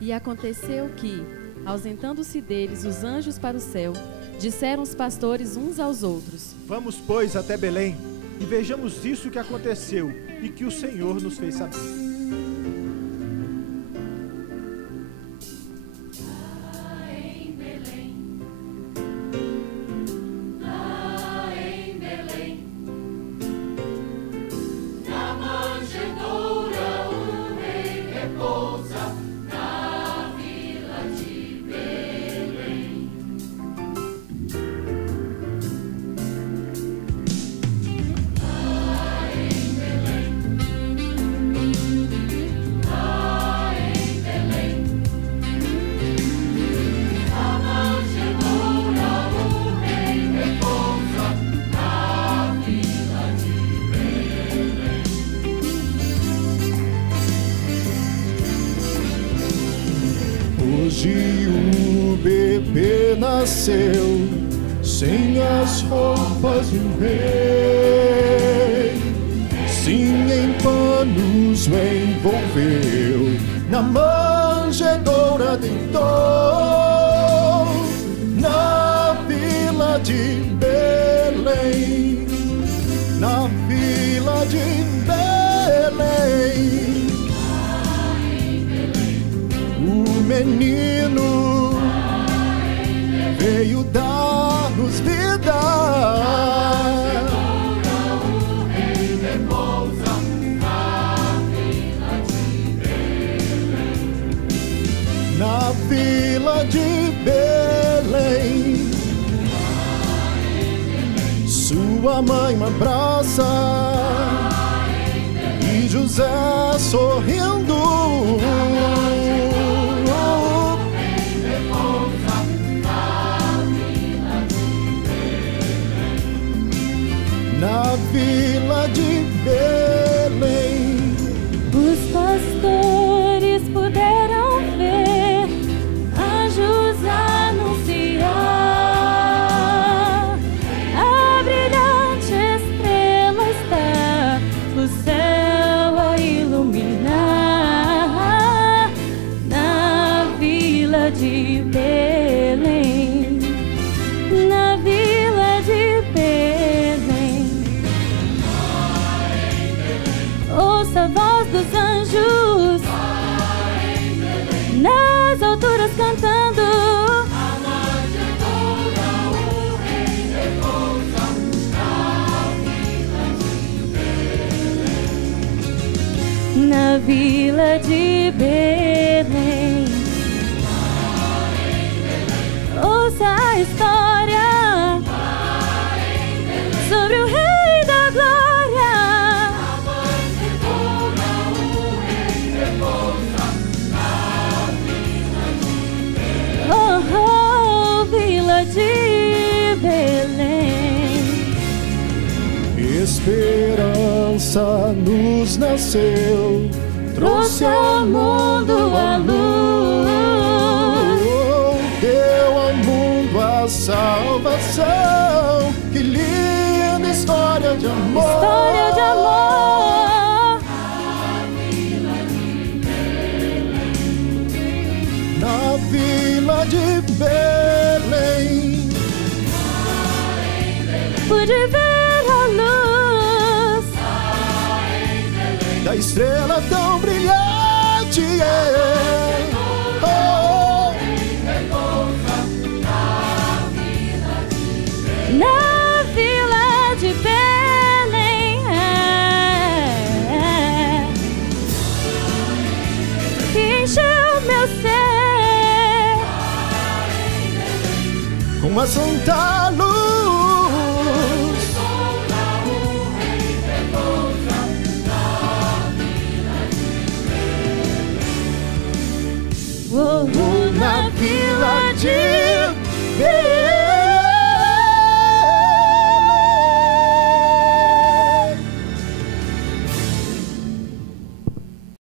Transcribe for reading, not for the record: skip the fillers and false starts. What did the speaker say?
E aconteceu que, ausentando-se deles os anjos para o céu, disseram os pastores uns aos outros: Vamos, pois, até Belém, e vejamos isso que aconteceu e que o Senhor nos fez saber. Hoje o bebê nasceu, sem as roupas de um rei. Sim, em panos o envolveu, na manjedoura deitou, na vila de Belém, na vila de Belém. O menino veio dar-nos vida. O rei repousa na vila de Belém. Na vila de Belém. Sua mãe o abraça e José sorrindo. Na vila de Belém, os pastores puderam ver anjos anunciar. A brilhante estrela está o céu a iluminar. Na vila de Belém, na vila de Belém. Ouça a voz dos anjos nas alturas cantando. A manjedoura o rei repousa na vila de Belém. Na vila de Belém. Ouça a história sobre o Rei da Glória. Oh, oh, vila de Belém. esperança nos nasceu, trouxe ao mundo a luz, deu ao mundo a salvação. Que linda história de amor! História de amor. Na vila de Belém, Pude ver a luz da estrela tão brilhante. Oh, na vila de Belém, que encheu meu ser com a santa luz.